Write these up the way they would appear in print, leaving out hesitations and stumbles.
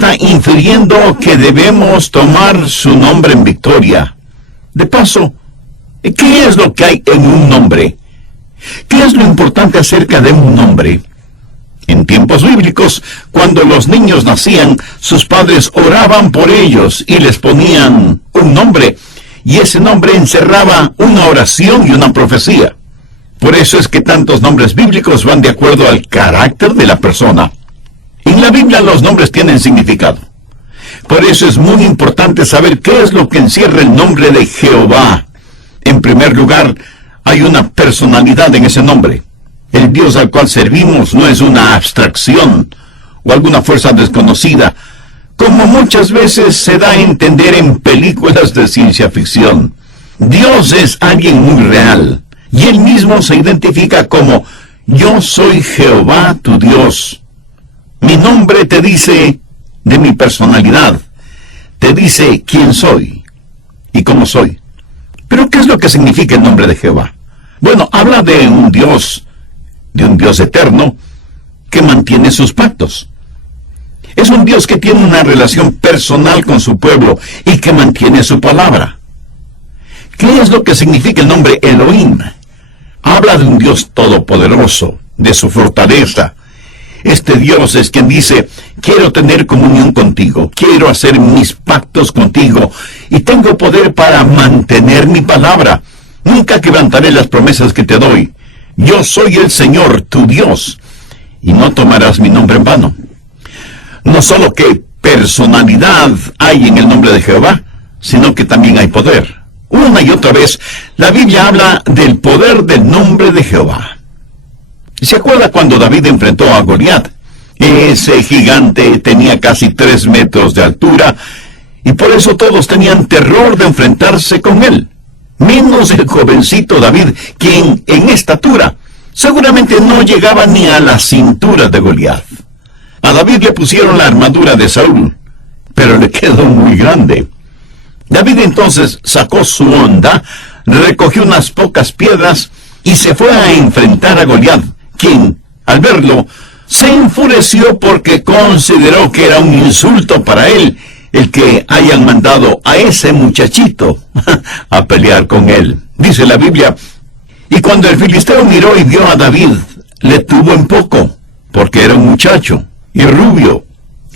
está infiriendo que debemos tomar su nombre en victoria. De paso, ¿qué es lo que hay en un nombre? ¿Qué es lo importante acerca de un nombre? En tiempos bíblicos, cuando los niños nacían, sus padres oraban por ellos y les ponían un nombre, y ese nombre encerraba una oración y una profecía. Por eso es que tantos nombres bíblicos van de acuerdo al carácter de la persona. En la Biblia los nombres tienen significado. Por eso es muy importante saber qué es lo que encierra el nombre de Jehová. En primer lugar, hay una personalidad en ese nombre. El Dios al cual servimos no es una abstracción o alguna fuerza desconocida, como muchas veces se da a entender en películas de ciencia ficción. Dios es alguien muy real, y Él mismo se identifica como Yo soy Jehová tu Dios. Mi nombre te dice de mi personalidad, te dice quién soy y cómo soy. Pero ¿qué es lo que significa el nombre de Jehová? Bueno, habla de un Dios eterno que mantiene sus pactos. Es un Dios que tiene una relación personal con su pueblo y que mantiene su palabra. ¿Qué es lo que significa el nombre Elohim? Habla de un Dios todopoderoso, de su fortaleza. Este Dios es quien dice, quiero tener comunión contigo, quiero hacer mis pactos contigo, y tengo poder para mantener mi palabra. Nunca quebrantaré las promesas que te doy. Yo soy el Señor, tu Dios, y no tomarás mi nombre en vano. No solo que personalidad hay en el nombre de Jehová, sino que también hay poder. Una y otra vez, la Biblia habla del poder del nombre de Jehová. ¿Se acuerda cuando David enfrentó a Goliat? Ese gigante tenía casi 3 metros de altura, y por eso todos tenían terror de enfrentarse con él. Menos el jovencito David, quien en estatura seguramente no llegaba ni a la cintura de Goliat. A David le pusieron la armadura de Saúl, pero le quedó muy grande. David entonces sacó su honda, recogió unas pocas piedras y se fue a enfrentar a Goliat, quien, al verlo, se enfureció porque consideró que era un insulto para él el que hayan mandado a ese muchachito a pelear con él. Dice la Biblia, y cuando el filisteo miró y vio a David, le tuvo en poco, porque era un muchacho, y rubio,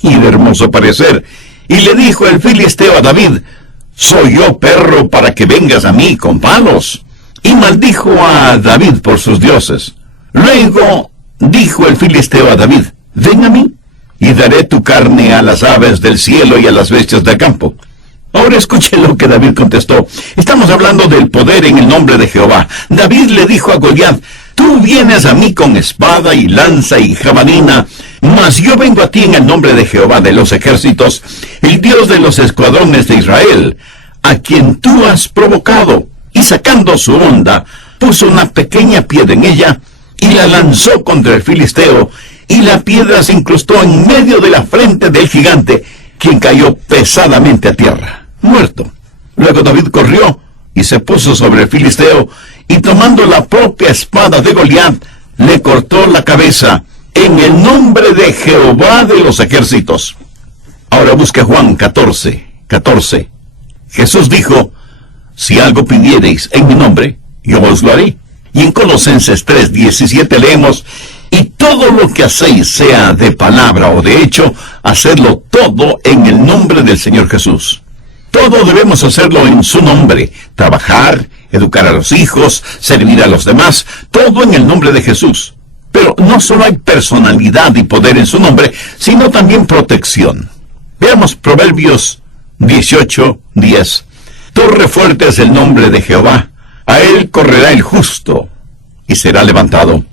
y de hermoso parecer, y le dijo el filisteo a David, ¿soy yo perro para que vengas a mí con palos? Y maldijo a David por sus dioses. Luego dijo el filisteo a David, ven a mí, y daré tu carne a las aves del cielo y a las bestias del campo. Ahora escuche lo que David contestó. Estamos hablando del poder en el nombre de Jehová. David le dijo a Goliat, tú vienes a mí con espada y lanza y jabalina, mas yo vengo a ti en el nombre de Jehová de los ejércitos, el Dios de los escuadrones de Israel, a quien tú has provocado. Y sacando su honda, puso una pequeña piedra en ella, y la lanzó contra el filisteo, y la piedra se incrustó en medio de la frente del gigante, quien cayó pesadamente a tierra, muerto. Luego David corrió y se puso sobre el filisteo, y tomando la propia espada de Goliat, le cortó la cabeza, en el nombre de Jehová de los ejércitos. Ahora busque Juan 14:14. Jesús dijo, si algo pidiereis en mi nombre, yo os lo haré. Y en Colosenses 3:17 leemos, y todo lo que hacéis, sea de palabra o de hecho, hacedlo todo en el nombre del Señor Jesús. Todo debemos hacerlo en su nombre, trabajar, educar a los hijos, servir a los demás, todo en el nombre de Jesús. Pero no solo hay personalidad y poder en su nombre, sino también protección. Veamos Proverbios 18:10. Torre fuerte es el nombre de Jehová, a él correrá el justo y será levantado.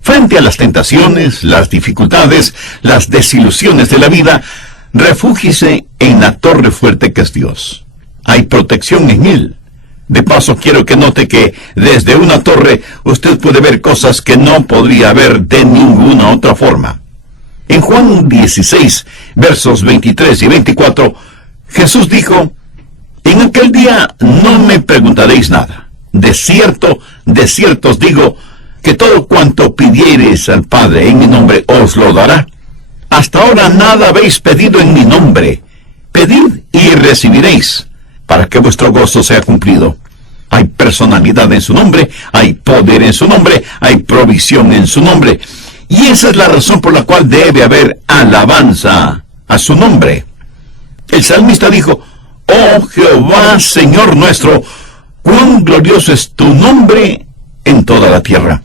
Frente a las tentaciones, las dificultades, las desilusiones de la vida, refúgiese en la torre fuerte que es Dios. Hay protección en Él. De paso, quiero que note que desde una torre usted puede ver cosas que no podría ver de ninguna otra forma. En Juan 16, versos 23 y 24, Jesús dijo, en aquel día no me preguntaréis nada. De cierto os digo, que todo cuanto pidiereis al Padre en mi nombre os lo dará. hasta ahora nada habéis pedido en mi nombre. Pedid y recibiréis, para que vuestro gozo sea cumplido. Hay personalidad en su nombre, hay poder en su nombre, hay provisión en su nombre. Y esa es la razón por la cual debe haber alabanza a su nombre. El salmista dijo: «Oh Jehová, Señor nuestro, cuán glorioso es tu nombre en toda la tierra».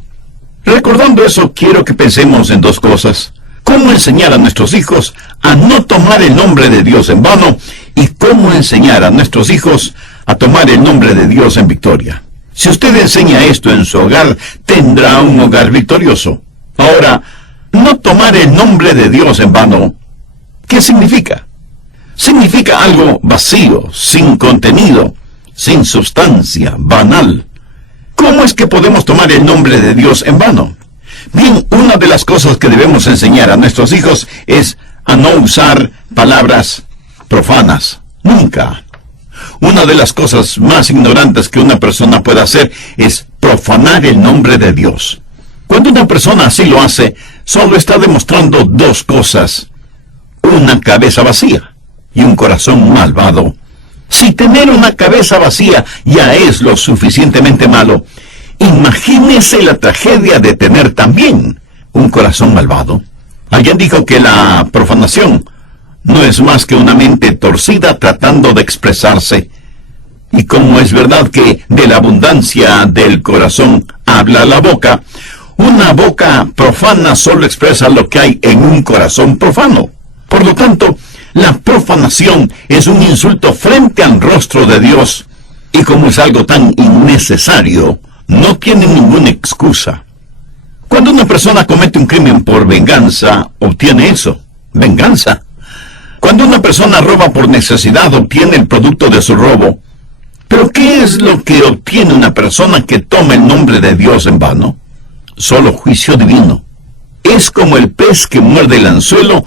Recordando eso, quiero que pensemos en dos cosas: cómo enseñar a nuestros hijos a no tomar el nombre de Dios en vano, y cómo enseñar a nuestros hijos a tomar el nombre de Dios en victoria. Si usted enseña esto en su hogar, tendrá un hogar victorioso. Ahora, no tomar el nombre de Dios en vano, ¿qué significa? Significa algo vacío, sin contenido, sin sustancia, banal. ¿Cómo es que podemos tomar el nombre de Dios en vano? Bien, una de las cosas que debemos enseñar a nuestros hijos es a no usar palabras profanas. Nunca. Una de las cosas más ignorantes que una persona puede hacer es profanar el nombre de Dios. Cuando una persona así lo hace, solo está demostrando dos cosas: una cabeza vacía y un corazón malvado. Si tener una cabeza vacía ya es lo suficientemente malo, imagínese la tragedia de tener también un corazón malvado. Alguien dijo que la profanación no es más que una mente torcida tratando de expresarse. Y como es verdad que de la abundancia del corazón habla la boca, una boca profana solo expresa lo que hay en un corazón profano. Por lo tanto, la profanación es un insulto frente al rostro de Dios, y como es algo tan innecesario, no tiene ninguna excusa. Cuando una persona comete un crimen por venganza, obtiene eso, venganza. Cuando una persona roba por necesidad, obtiene el producto de su robo. ¿Pero qué es lo que obtiene una persona que toma el nombre de Dios en vano? Solo juicio divino. Es como el pez que muerde el anzuelo,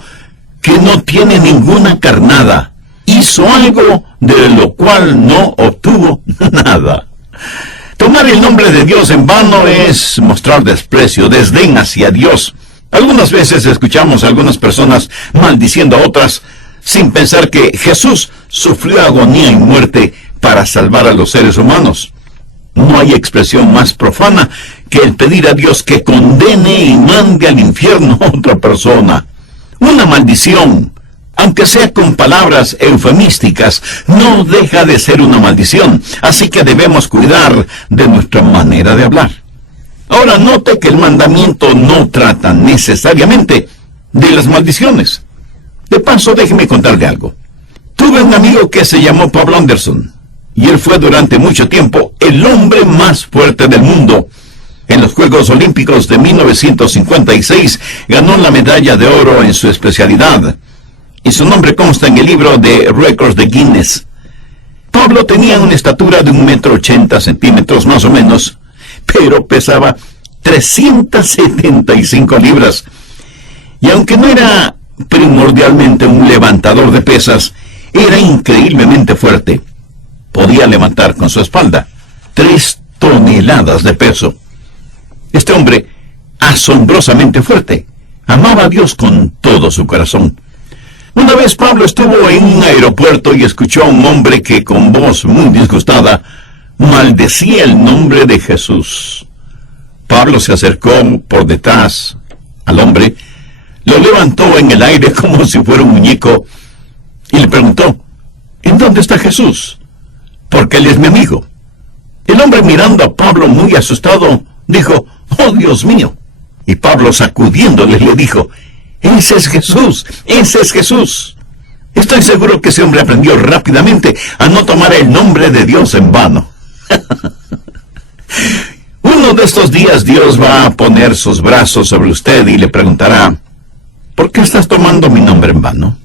que no tiene ninguna carnada. Hizo algo de lo cual no obtuvo nada. Tomar el nombre de Dios en vano es mostrar desprecio, desdén hacia Dios. Algunas veces escuchamos a algunas personas maldiciendo a otras, sin pensar que Jesús sufrió agonía y muerte para salvar a los seres humanos. No hay expresión más profana que el pedir a Dios que condene y mande al infierno a otra persona. Una maldición, aunque sea con palabras eufemísticas, no deja de ser una maldición, así que debemos cuidar de nuestra manera de hablar. Ahora note que el mandamiento no trata necesariamente de las maldiciones. De paso, déjeme contarle algo. Tuve un amigo que se llamó Pablo Anderson, y él fue durante mucho tiempo el hombre más fuerte del mundo. En los Juegos Olímpicos de 1956 ganó la medalla de oro en su especialidad, y su nombre consta en el libro de récords de Guinness. Pablo tenía una estatura de 1,80 m más o menos, pero pesaba 375 libras. Y aunque no era primordialmente un levantador de pesas, era increíblemente fuerte. Podía levantar con su espalda 3 toneladas de peso. Este hombre, asombrosamente fuerte, amaba a Dios con todo su corazón. Una vez Pablo estuvo en un aeropuerto y escuchó a un hombre que, con voz muy disgustada, maldecía el nombre de Jesús. Pablo se acercó por detrás al hombre, lo levantó en el aire como si fuera un muñeco y le preguntó: ¿en dónde está Jesús? Porque él es mi amigo. El hombre, mirando a Pablo muy asustado, dijo: ¡oh, Dios mío! Y Pablo, sacudiéndole, le dijo: ¡ese es Jesús! ¡Ese es Jesús! Estoy seguro que ese hombre aprendió rápidamente a no tomar el nombre de Dios en vano. Uno de estos días Dios va a poner sus brazos sobre usted y le preguntará: ¿por qué estás tomando mi nombre en vano?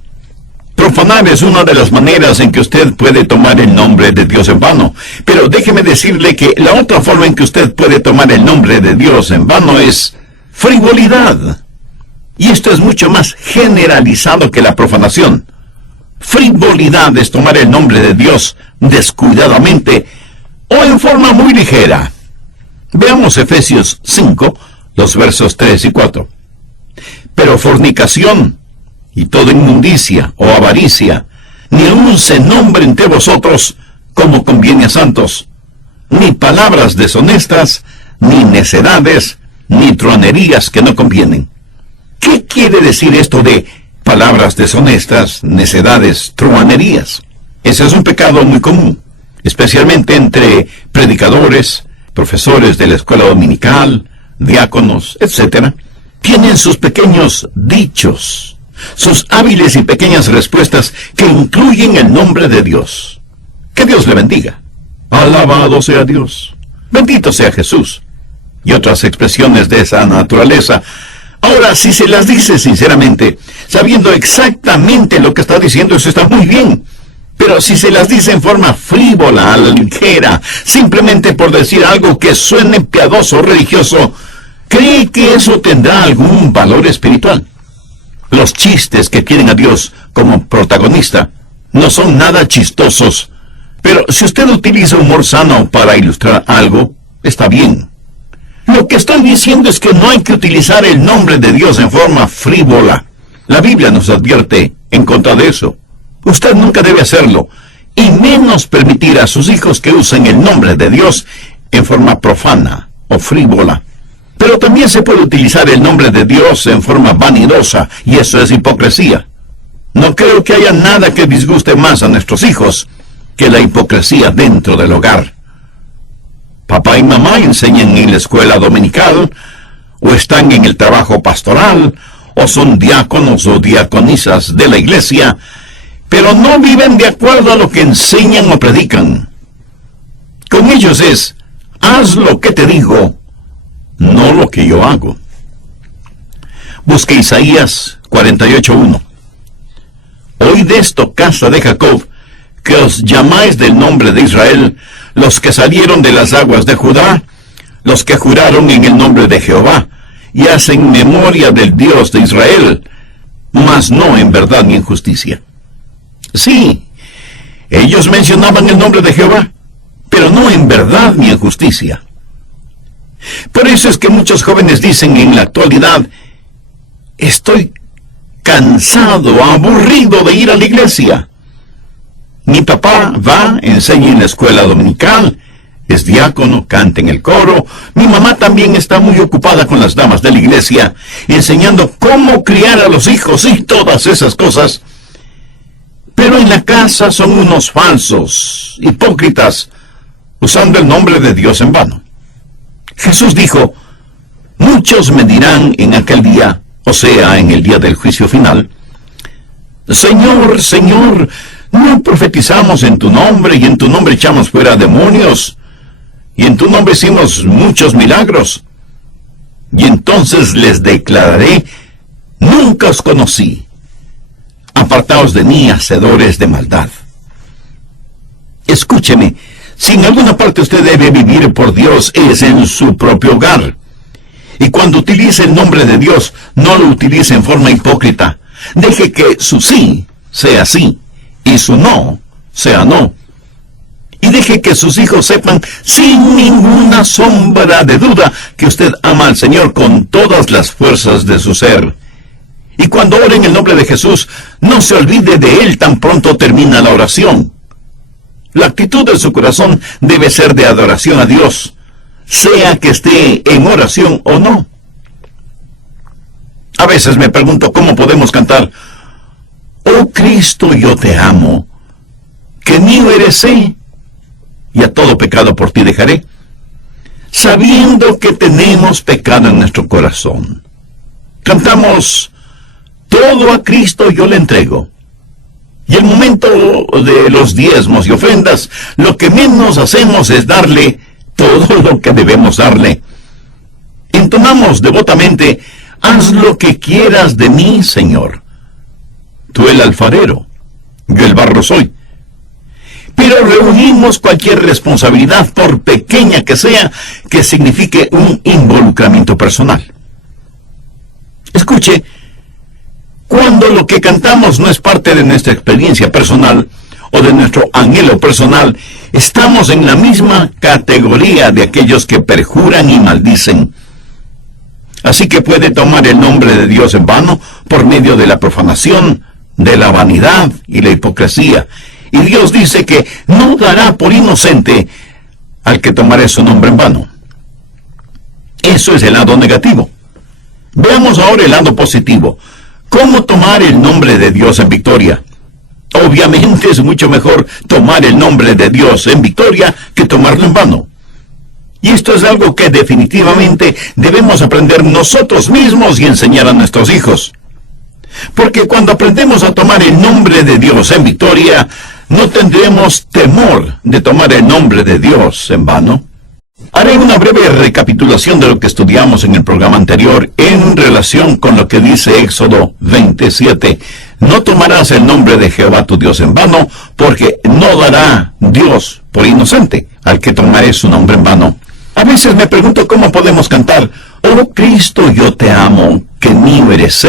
Profanar es una de las maneras en que usted puede tomar el nombre de Dios en vano. Pero déjeme decirle que la otra forma en que usted puede tomar el nombre de Dios en vano es frivolidad. Y esto es mucho más generalizado que la profanación. Frivolidad es tomar el nombre de Dios descuidadamente o en forma muy ligera. Veamos Efesios 5, los versos 3 y 4. Pero fornicación y toda inmundicia o avaricia, ni aun se nombre entre vosotros como conviene a santos, ni palabras deshonestas, ni necedades, ni truanerías que no convienen. ¿Qué quiere decir esto de palabras deshonestas, necedades, truanerías? Ese es un pecado muy común, especialmente entre predicadores, profesores de la escuela dominical, diáconos, etc. Tienen sus pequeños dichos, sus hábiles y pequeñas respuestas que incluyen el nombre de Dios. Que Dios le bendiga. Alabado sea Dios. Bendito sea Jesús. Y otras expresiones de esa naturaleza. Ahora, si se las dice sinceramente, sabiendo exactamente lo que está diciendo, eso está muy bien. Pero si se las dice en forma frívola, ligera, simplemente por decir algo que suene piadoso o religioso, ¿cree que eso tendrá algún valor espiritual? Los chistes que tienen a Dios como protagonista no son nada chistosos, pero si usted utiliza humor sano para ilustrar algo, está bien. Lo que estoy diciendo es que no hay que utilizar el nombre de Dios en forma frívola. La Biblia nos advierte en contra de eso. Usted nunca debe hacerlo, y menos permitir a sus hijos que usen el nombre de Dios en forma profana o frívola. Pero también se puede utilizar el nombre de Dios en forma vanidosa, y eso es hipocresía. No creo que haya nada que disguste más a nuestros hijos que la hipocresía dentro del hogar. Papá y mamá enseñan en la escuela dominical, o están en el trabajo pastoral, o son diáconos o diaconisas de la iglesia, pero no viven de acuerdo a lo que enseñan o predican. Con ellos es, haz lo que te digo, no lo que yo hago. Busque Isaías 48:1. Oíd esto, casa de Jacob, que os llamáis del nombre de Israel, los que salieron de las aguas de Judá, los que juraron en el nombre de Jehová, y hacen memoria del Dios de Israel, mas no en verdad ni en justicia. Sí, ellos mencionaban el nombre de Jehová, pero no en verdad ni en justicia. Por eso es que muchos jóvenes dicen en la actualidad, estoy cansado, aburrido de ir a la iglesia. Mi papá va, enseña en la escuela dominical, es diácono, canta en el coro. Mi mamá también está muy ocupada con las damas de la iglesia, enseñando cómo criar a los hijos y todas esas cosas. Pero en la casa son unos falsos, hipócritas, usando el nombre de Dios en vano. Jesús dijo, muchos me dirán en aquel día, o sea, en el día del juicio final, Señor, Señor, ¿no profetizamos en tu nombre, y en tu nombre echamos fuera demonios, y en tu nombre hicimos muchos milagros? Y entonces les declararé, nunca os conocí. Apartaos de mí, hacedores de maldad. Escúcheme, si en alguna parte usted debe vivir por Dios, es en su propio hogar. Y cuando utilice el nombre de Dios, no lo utilice en forma hipócrita. Deje que su sí sea sí, y su no sea no. Y deje que sus hijos sepan, sin ninguna sombra de duda, que usted ama al Señor con todas las fuerzas de su ser. Y cuando ore en el nombre de Jesús, no se olvide de Él tan pronto termina la oración. La actitud de su corazón debe ser de adoración a Dios, sea que esté en oración o no. A veces me pregunto cómo podemos cantar, oh Cristo, yo te amo, que mío eres, y a todo pecado por ti dejaré, sabiendo que tenemos pecado en nuestro corazón. Cantamos, todo a Cristo yo le entrego. Y el momento de los diezmos y ofrendas, lo que menos hacemos es darle todo lo que debemos darle. Entonamos devotamente, haz lo que quieras de mí, Señor. Tú el alfarero, yo el barro soy. Pero reunimos cualquier responsabilidad, por pequeña que sea, que signifique un involucramiento personal. Escuche, cuando lo que cantamos no es parte de nuestra experiencia personal o de nuestro anhelo personal, estamos en la misma categoría de aquellos que perjuran y maldicen. Así que puede tomar el nombre de Dios en vano por medio de la profanación, de la vanidad y la hipocresía. Y Dios dice que no dará por inocente al que tomare su nombre en vano. Eso es el lado negativo. Veamos ahora el lado positivo. ¿Cómo tomar el nombre de Dios en victoria? Obviamente es mucho mejor tomar el nombre de Dios en victoria que tomarlo en vano. Y esto es algo que definitivamente debemos aprender nosotros mismos y enseñar a nuestros hijos. Porque cuando aprendemos a tomar el nombre de Dios en victoria, no tendremos temor de tomar el nombre de Dios en vano. Haré una breve recapitulación de lo que estudiamos en el programa anterior en relación con lo que dice Éxodo 27. No tomarás el nombre de Jehová tu Dios en vano, porque no dará Dios por inocente al que tomare su nombre en vano. A veces me pregunto cómo podemos cantar, oh Cristo, yo te amo, que mío eres,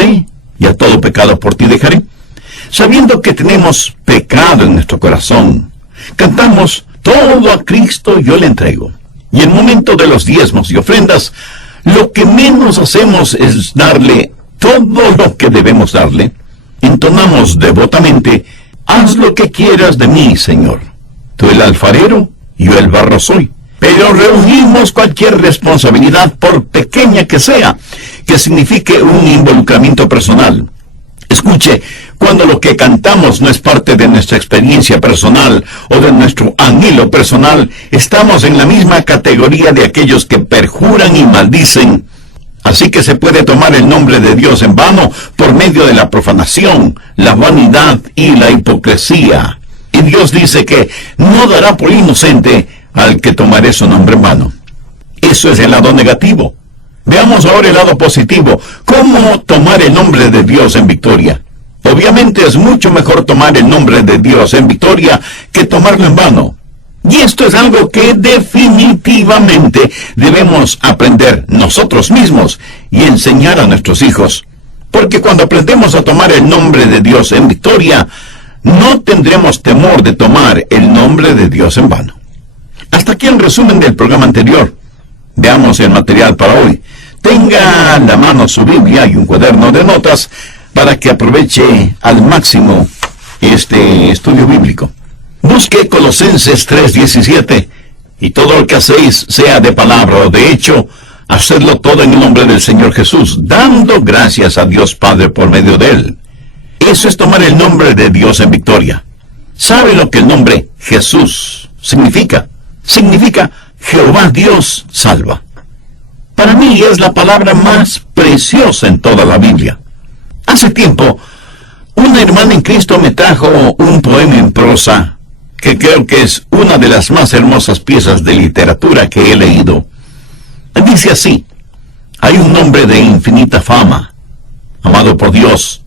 y a todo pecado por ti dejaré. Sabiendo que tenemos pecado en nuestro corazón, cantamos, todo a Cristo yo le entrego. Y en el momento de los diezmos y ofrendas, lo que menos hacemos es darle todo lo que debemos darle. Entonamos devotamente, haz lo que quieras de mí, Señor. Tú el alfarero, yo el barro soy. Pero reunimos cualquier responsabilidad, por pequeña que sea, que signifique un involucramiento personal. Escuche, cuando lo que cantamos no es parte de nuestra experiencia personal o de nuestro anhelo personal, estamos en la misma categoría de aquellos que perjuran y maldicen. Así que se puede tomar el nombre de Dios en vano por medio de la profanación, la vanidad y la hipocresía. Y Dios dice que no dará por inocente al que tomare su nombre en vano. Eso es el lado negativo. Veamos ahora el lado positivo. ¿Cómo tomar el nombre de Dios en victoria? Obviamente es mucho mejor tomar el nombre de Dios en victoria que tomarlo en vano. Y esto es algo que definitivamente debemos aprender nosotros mismos y enseñar a nuestros hijos. Porque cuando aprendemos a tomar el nombre de Dios en victoria, no tendremos temor de tomar el nombre de Dios en vano. Hasta aquí el resumen del programa anterior. Veamos el material para hoy. Tenga a la mano su Biblia y un cuaderno de notas para que aproveche al máximo este estudio bíblico. Busque Colosenses 3:17, y todo lo que hacéis, sea de palabra o de hecho, hacedlo todo en el nombre del Señor Jesús, dando gracias a Dios Padre por medio de Él. Eso es tomar el nombre de Dios en victoria. ¿Sabe lo que el nombre Jesús significa? Significa Jehová Dios salva. Para mí es la palabra más preciosa en toda la Biblia. Hace tiempo, una hermana en Cristo me trajo un poema en prosa que creo que es una de las más hermosas piezas de literatura que he leído. Dice así: hay un nombre de infinita fama, amado por Dios,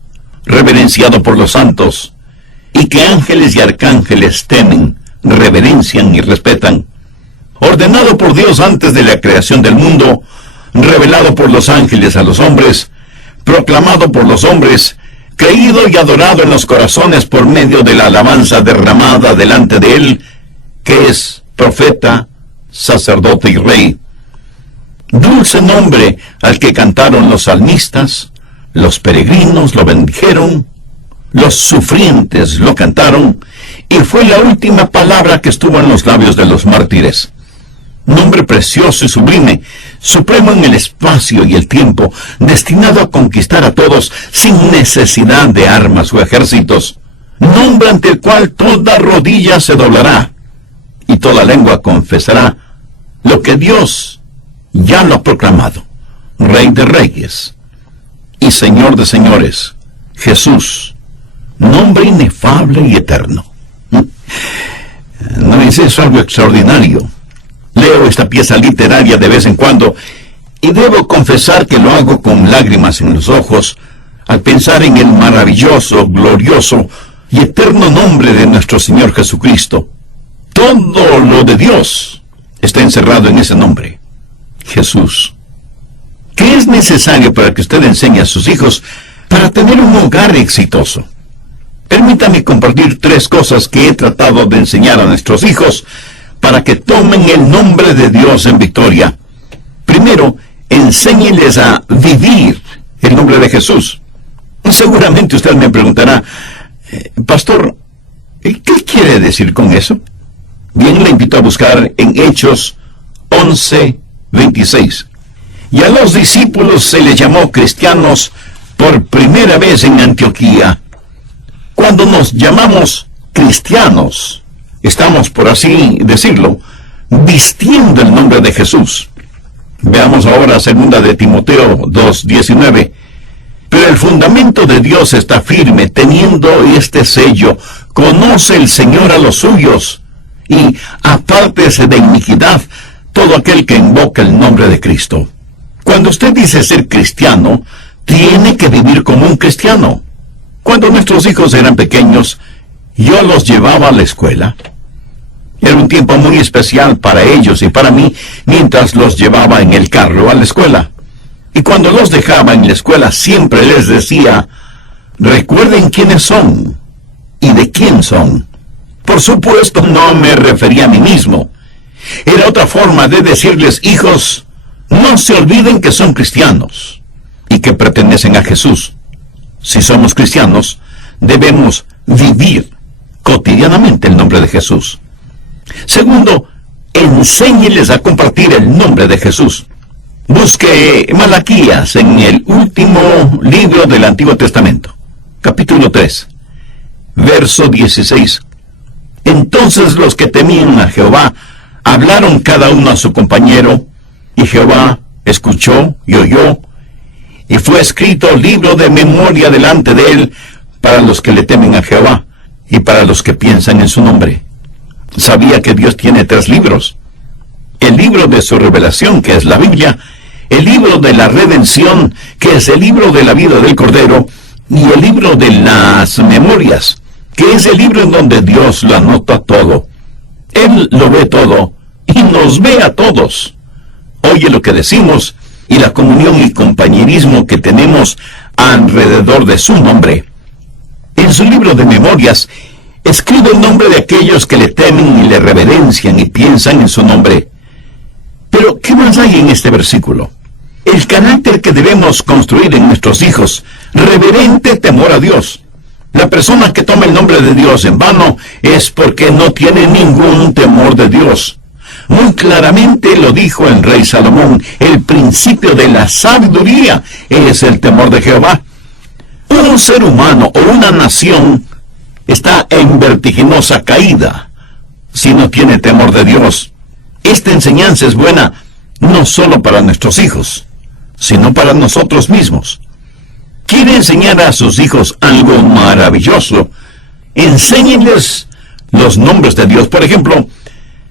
reverenciado por los santos, y que ángeles y arcángeles temen, reverencian y respetan. Ordenado por Dios antes de la creación del mundo, revelado por los ángeles a los hombres, proclamado por los hombres, creído y adorado en los corazones por medio de la alabanza derramada delante de Él, que es profeta, sacerdote y rey. Dulce nombre al que cantaron los salmistas, los peregrinos lo bendijeron, los sufrientes lo cantaron, y fue la última palabra que estuvo en los labios de los mártires. Nombre precioso y sublime, supremo en el espacio y el tiempo, destinado a conquistar a todos sin necesidad de armas o ejércitos. Nombre ante el cual toda rodilla se doblará y toda lengua confesará lo que Dios ya lo ha proclamado. Rey de reyes y Señor de señores, Jesús, nombre inefable y eterno. ¿No es eso algo extraordinario? Leo esta pieza literaria de vez en cuando y debo confesar que lo hago con lágrimas en los ojos al pensar en el maravilloso, glorioso y eterno nombre de nuestro Señor Jesucristo. Todo lo de Dios está encerrado en ese nombre, Jesús. ¿Qué es necesario para que usted enseñe a sus hijos para tener un hogar exitoso? Permítame compartir 3 cosas que he tratado de enseñar a nuestros hijos para que tomen el nombre de Dios en victoria. Primero, enséñeles a vivir el nombre de Jesús. Seguramente usted me preguntará, pastor, ¿qué quiere decir con eso? Bien, le invito a buscar en Hechos 11:26. Y a los discípulos se les llamó cristianos por primera vez en Antioquía. Cuando nos llamamos cristianos, estamos, por así decirlo, vistiendo el nombre de Jesús. Veamos ahora 2 de Timoteo 2:19. Pero el fundamento de Dios está firme, teniendo este sello: conoce el Señor a los suyos, y apártese de iniquidad todo aquel que invoca el nombre de Cristo. Cuando usted dice ser cristiano, tiene que vivir como un cristiano. Cuando nuestros hijos eran pequeños, yo los llevaba a la escuela. Era un tiempo muy especial para ellos y para mí, mientras los llevaba en el carro a la escuela. Y cuando los dejaba en la escuela, siempre les decía: recuerden quiénes son y de quién son. Por supuesto, no me refería a mí mismo. Era otra forma de decirles: hijos, no se olviden que son cristianos y que pertenecen a Jesús. Si somos cristianos, debemos vivir cotidianamente el nombre de Jesús. Segundo, enséñeles a compartir el nombre de Jesús. Busque Malaquías en el último libro del Antiguo Testamento, capítulo 3, verso 16. Entonces los que temían a Jehová hablaron cada uno a su compañero, y Jehová escuchó y oyó, y fue escrito libro de memoria delante de él para los que le temen a Jehová y para los que piensan en su nombre. Sabía que Dios tiene 3 libros: el libro de su revelación, que es la Biblia; el libro de la redención, que es el libro de la vida del Cordero; y el libro de las memorias, que es el libro en donde Dios lo anota todo. Él lo ve todo y nos ve a todos. Oye lo que decimos y la comunión y compañerismo que tenemos alrededor de su nombre. En su libro de memorias, escribe el nombre de aquellos que le temen y le reverencian y piensan en su nombre. Pero, ¿qué más hay en este versículo? El carácter que debemos construir en nuestros hijos: reverente temor a Dios. La persona que toma el nombre de Dios en vano es porque no tiene ningún temor de Dios. Muy claramente lo dijo el rey Salomón: el principio de la sabiduría es el temor de Jehová. Un ser humano o una nación está en vertiginosa caída si no tiene temor de Dios. Esta enseñanza es buena no solo para nuestros hijos, sino para nosotros mismos. ¿Quiere enseñar a sus hijos algo maravilloso? Enséñenles los nombres de Dios. Por ejemplo,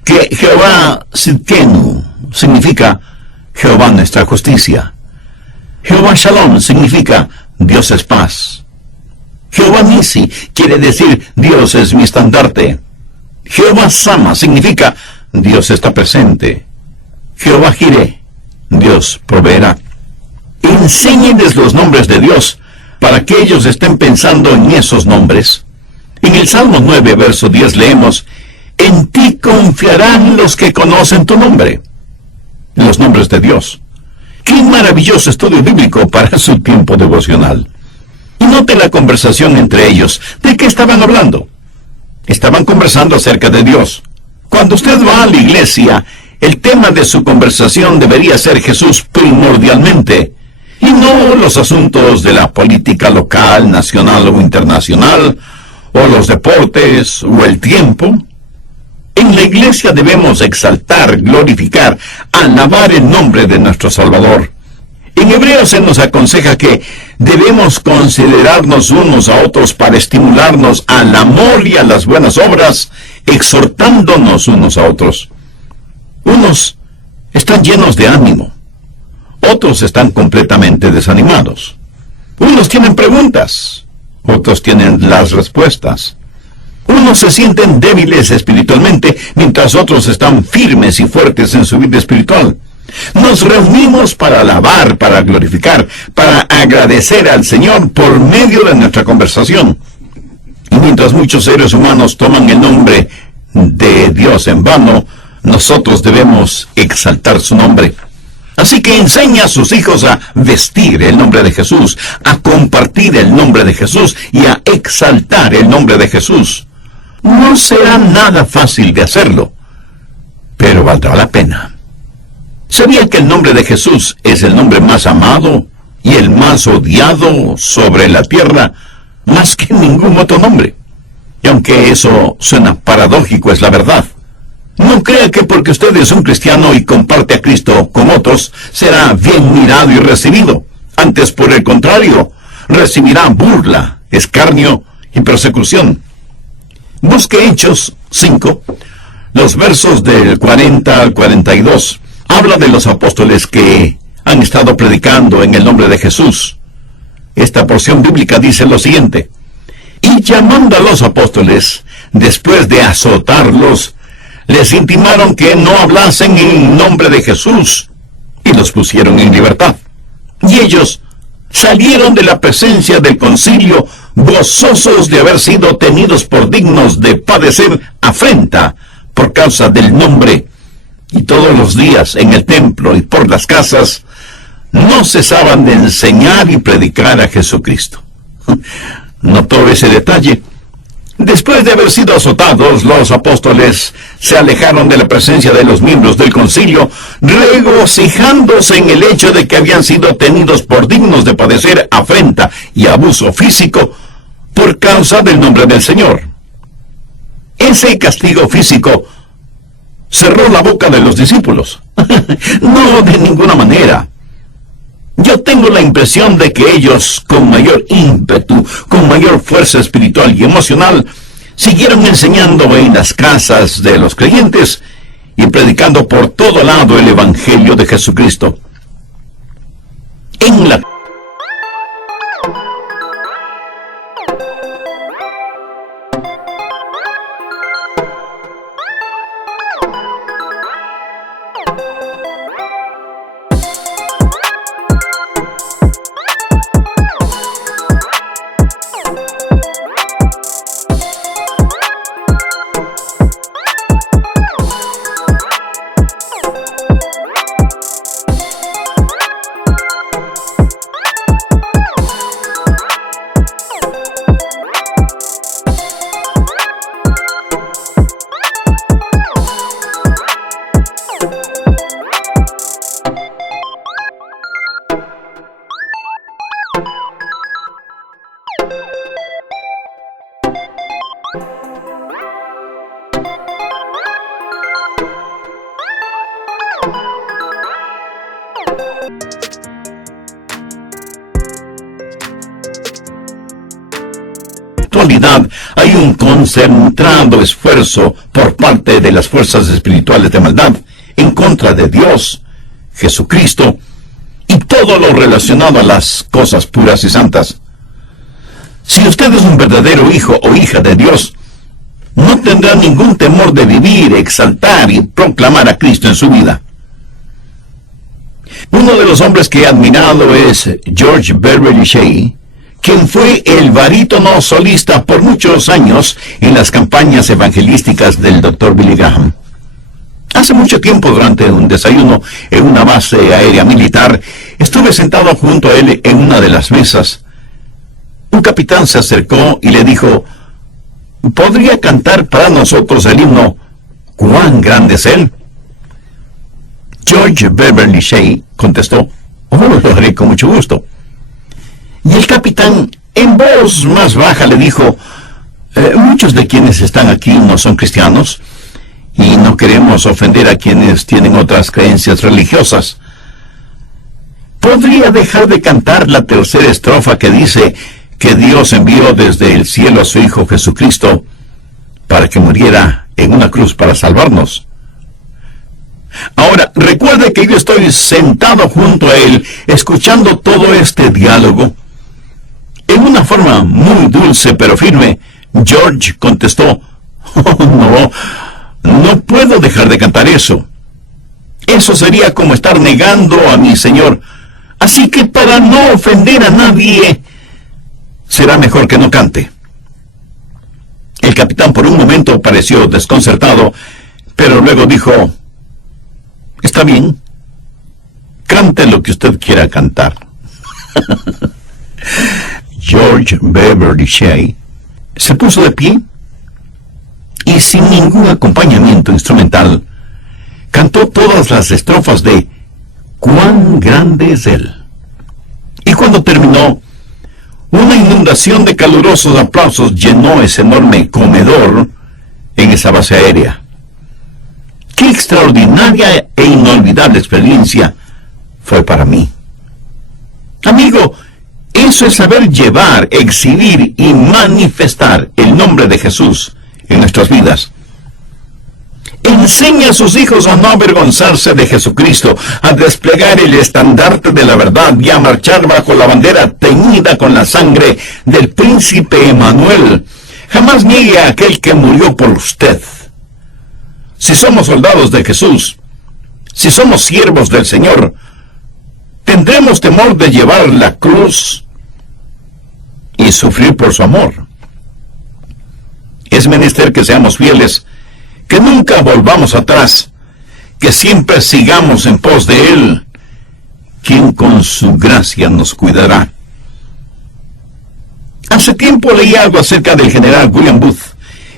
que Jehová Sidkenu significa Jehová nuestra justicia. Jehová Shalom significa Dios es paz. Jehová Nisi quiere decir Dios es mi estandarte. Jehová Sama significa Dios está presente. Jehová Jireh, Dios proveerá. Enséñenles los nombres de Dios para que ellos estén pensando en esos nombres. En el Salmo 9, verso 10 leemos: en ti confiarán los que conocen tu nombre. Los nombres de Dios. ¡Qué maravilloso estudio bíblico para su tiempo devocional! Y note la conversación entre ellos. ¿De qué estaban hablando? Estaban conversando acerca de Dios. Cuando usted va a la iglesia, el tema de su conversación debería ser Jesús primordialmente, y no los asuntos de la política local, nacional o internacional, o los deportes, o el tiempo. En la iglesia debemos exaltar, glorificar, alabar el nombre de nuestro Salvador. En Hebreos se nos aconseja que debemos considerarnos unos a otros para estimularnos al amor y a las buenas obras, exhortándonos unos a otros. Unos están llenos de ánimo, otros están completamente desanimados. Unos tienen preguntas, otros tienen las respuestas. Unos se sienten débiles espiritualmente, mientras otros están firmes y fuertes en su vida espiritual. Nos reunimos para alabar, para glorificar, para agradecer al Señor por medio de nuestra conversación. Y mientras muchos seres humanos toman el nombre de Dios en vano, nosotros debemos exaltar su nombre. Así que enseña a sus hijos a vestir el nombre de Jesús, a compartir el nombre de Jesús y a exaltar el nombre de Jesús. No será nada fácil de hacerlo, pero valdrá la pena. ¿Sabía que el nombre de Jesús es el nombre más amado y el más odiado sobre la tierra, más que ningún otro nombre? Y aunque eso suena paradójico, es la verdad. No crea que porque usted es un cristiano y comparte a Cristo con otros, será bien mirado y recibido. Antes, por el contrario, recibirá burla, escarnio y persecución. Busque Hechos 5, los versos del 40 al 42. Habla de los apóstoles que han estado predicando en el nombre de Jesús. Esta porción bíblica dice lo siguiente: y llamando a los apóstoles, después de azotarlos, les intimaron que no hablasen en nombre de Jesús, y los pusieron en libertad. Y ellos salieron de la presencia del concilio, gozosos de haber sido tenidos por dignos de padecer afrenta por causa del nombre. Y todos los días en el templo y por las casas no cesaban de enseñar y predicar a Jesucristo. ¿Notó ese detalle? Después de haber sido azotados, los apóstoles se alejaron de la presencia de los miembros del concilio, regocijándose en el hecho de que habían sido tenidos por dignos de padecer afrenta y abuso físico por causa del nombre del Señor. Ese castigo físico cerró la boca de los discípulos. No, de ninguna manera. Yo tengo la impresión de que ellos, con mayor ímpetu, con mayor fuerza espiritual y emocional, siguieron enseñando en las casas de los creyentes y predicando por todo lado el Evangelio de Jesucristo. En la actualidad hay un concentrado esfuerzo por parte de las fuerzas espirituales de maldad en contra de Dios, Jesucristo y todo lo relacionado a las cosas puras y santas. Si usted es un verdadero hijo o hija de Dios, no tendrá ningún temor de vivir, exaltar y proclamar a Cristo en su vida. Uno de los hombres que he admirado es George Beverly Shea, quien fue el barítono solista por muchos años en las campañas evangelísticas del Dr. Billy Graham. Hace mucho tiempo, durante un desayuno en una base aérea militar, estuve sentado junto a él en una de las mesas. Un capitán se acercó y le dijo: ¿podría cantar para nosotros el himno ¿Cuán grande es Él? George Beverly Shea contestó: oh, lo haré con mucho gusto. Y el capitán, en voz más baja, le dijo: muchos de quienes están aquí no son cristianos, y no queremos ofender a quienes tienen otras creencias religiosas. ¿Podría dejar de cantar la tercera estrofa que dice que Dios envió desde el cielo a su Hijo Jesucristo para que muriera en una cruz para salvarnos? Ahora, recuerde que yo estoy sentado junto a él, escuchando todo este diálogo. En una forma muy dulce pero firme, George contestó: oh, no puedo dejar de cantar eso. Eso sería como estar negando a mi Señor. Así que para no ofender a nadie, será mejor que no cante. El capitán por un momento pareció desconcertado, pero luego dijo: está bien, Cante lo que usted quiera cantar. George Beverly Shea se puso de pie y sin ningún acompañamiento instrumental cantó todas las estrofas de «Cuán grande es Él». Y cuando terminó, una inundación de calurosos aplausos llenó ese enorme comedor en esa base aérea. ¡Qué extraordinaria e inolvidable experiencia fue para mí! Amigo, eso es saber llevar, exhibir y manifestar el nombre de Jesús en nuestras vidas. Enseña a sus hijos a no avergonzarse de Jesucristo, a desplegar el estandarte de la verdad y a marchar bajo la bandera teñida con la sangre del príncipe Emmanuel. Jamás niegue a aquel que murió por usted. Si somos soldados de Jesús, si somos siervos del Señor, tendremos temor de llevar la cruz y sufrir por su amor. Es menester que seamos fieles, que nunca volvamos atrás, que siempre sigamos en pos de Él, quien con su gracia nos cuidará. Hace tiempo leí algo acerca del general William Booth,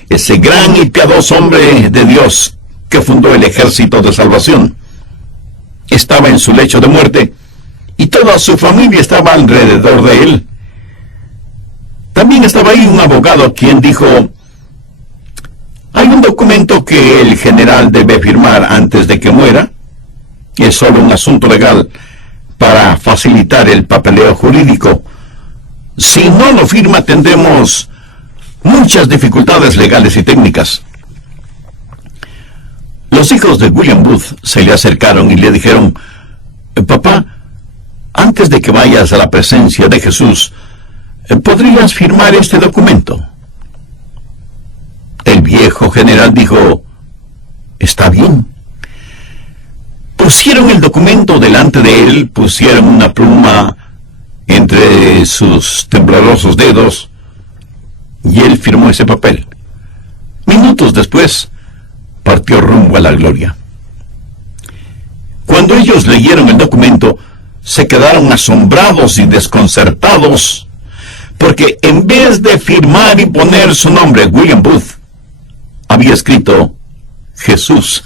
ese gran y piadoso hombre de Dios que fundó el Ejército de Salvación. Estaba en su lecho de muerte y toda su familia estaba alrededor de él. También estaba ahí un abogado quien dijo: hay un documento que el general debe firmar antes de que muera. Es solo un asunto legal para facilitar el papeleo jurídico. Si no lo firma, tendremos muchas dificultades legales y técnicas. Los hijos de William Booth se le acercaron y le dijeron: papá, antes de que vayas a la presencia de Jesús, ¿podrías firmar este documento? El viejo general dijo: está bien. Pusieron el documento delante de él, pusieron una pluma entre sus temblorosos dedos, y él firmó ese papel. Minutos después, partió rumbo a la gloria. Cuando ellos leyeron el documento, se quedaron asombrados y desconcertados, porque en vez de firmar y poner su nombre, William Booth, había escrito Jesús.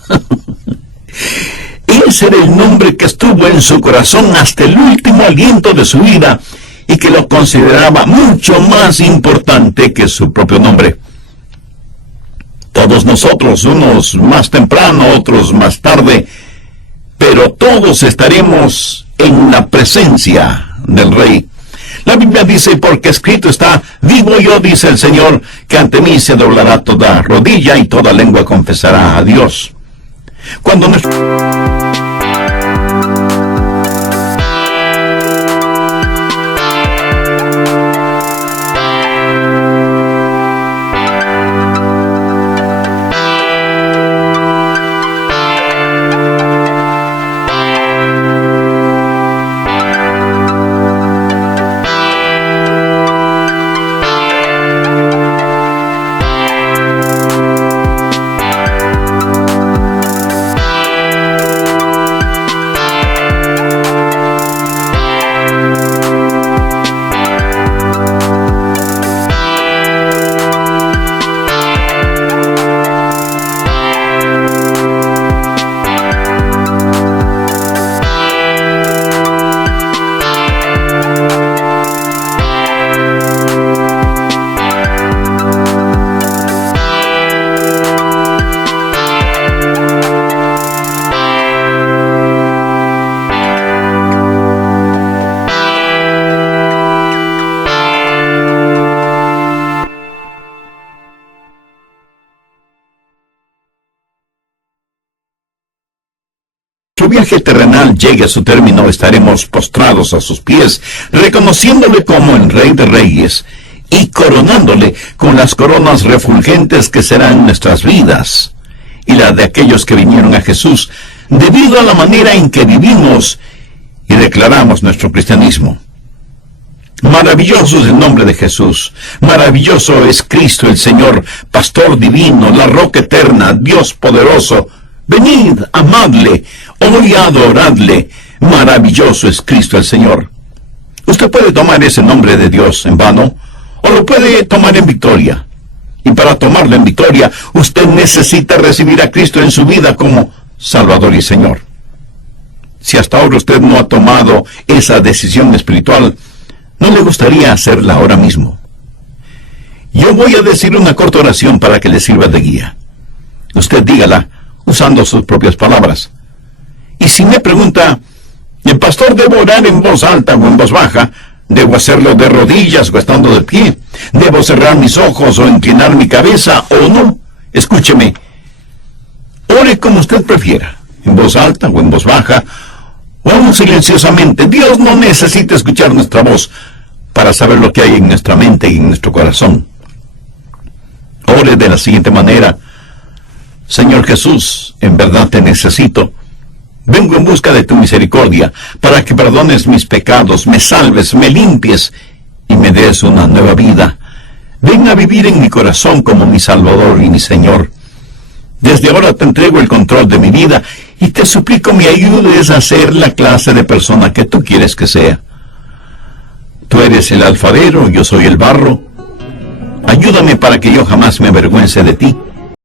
Ese era el nombre que estuvo en su corazón hasta el último aliento de su vida y que lo consideraba mucho más importante que su propio nombre. Todos nosotros, unos más temprano, otros más tarde, pero todos estaremos en la presencia del Rey. La Biblia dice: porque escrito está, vivo yo, dice el Señor, que ante mí se doblará toda rodilla y toda lengua confesará a Dios. Cuando viaje terrenal llegue a su término, estaremos postrados a sus pies, reconociéndole como el Rey de Reyes y coronándole con las coronas refulgentes que serán nuestras vidas y la de aquellos que vinieron a Jesús debido a la manera en que vivimos y declaramos nuestro cristianismo. Maravilloso es el nombre de Jesús, maravilloso es Cristo el Señor, Pastor divino, la roca eterna, Dios poderoso. Venid, amadle, hoy adoradle, Maravilloso es Cristo el Señor. Usted puede tomar ese nombre de Dios en vano, o lo puede tomar en victoria. Y para tomarlo en victoria, usted necesita recibir a Cristo en su vida como Salvador y Señor. Si hasta ahora usted no ha tomado esa decisión espiritual, ¿no le gustaría hacerla ahora mismo? Yo voy a decir una corta oración para que le sirva de guía. Usted dígala usando sus propias palabras. Y si me pregunta, ¿el pastor debo orar en voz alta o en voz baja? ¿Debo hacerlo de rodillas o estando de pie? ¿Debo cerrar mis ojos o inclinar mi cabeza o no? Escúcheme. Ore como usted prefiera, en voz alta o en voz baja, o aún silenciosamente. Dios no necesita escuchar nuestra voz para saber lo que hay en nuestra mente y en nuestro corazón. Ore de la siguiente manera: Señor Jesús, en verdad te necesito. Vengo en busca de tu misericordia, para que perdones mis pecados, me salves, me limpies y me des una nueva vida. Ven a vivir en mi corazón como mi Salvador y mi Señor. Desde ahora te entrego el control de mi vida y te suplico me ayudes a ser la clase de persona que tú quieres que sea. Tú eres el alfarero, yo soy el barro. Ayúdame para que yo jamás me avergüence de ti,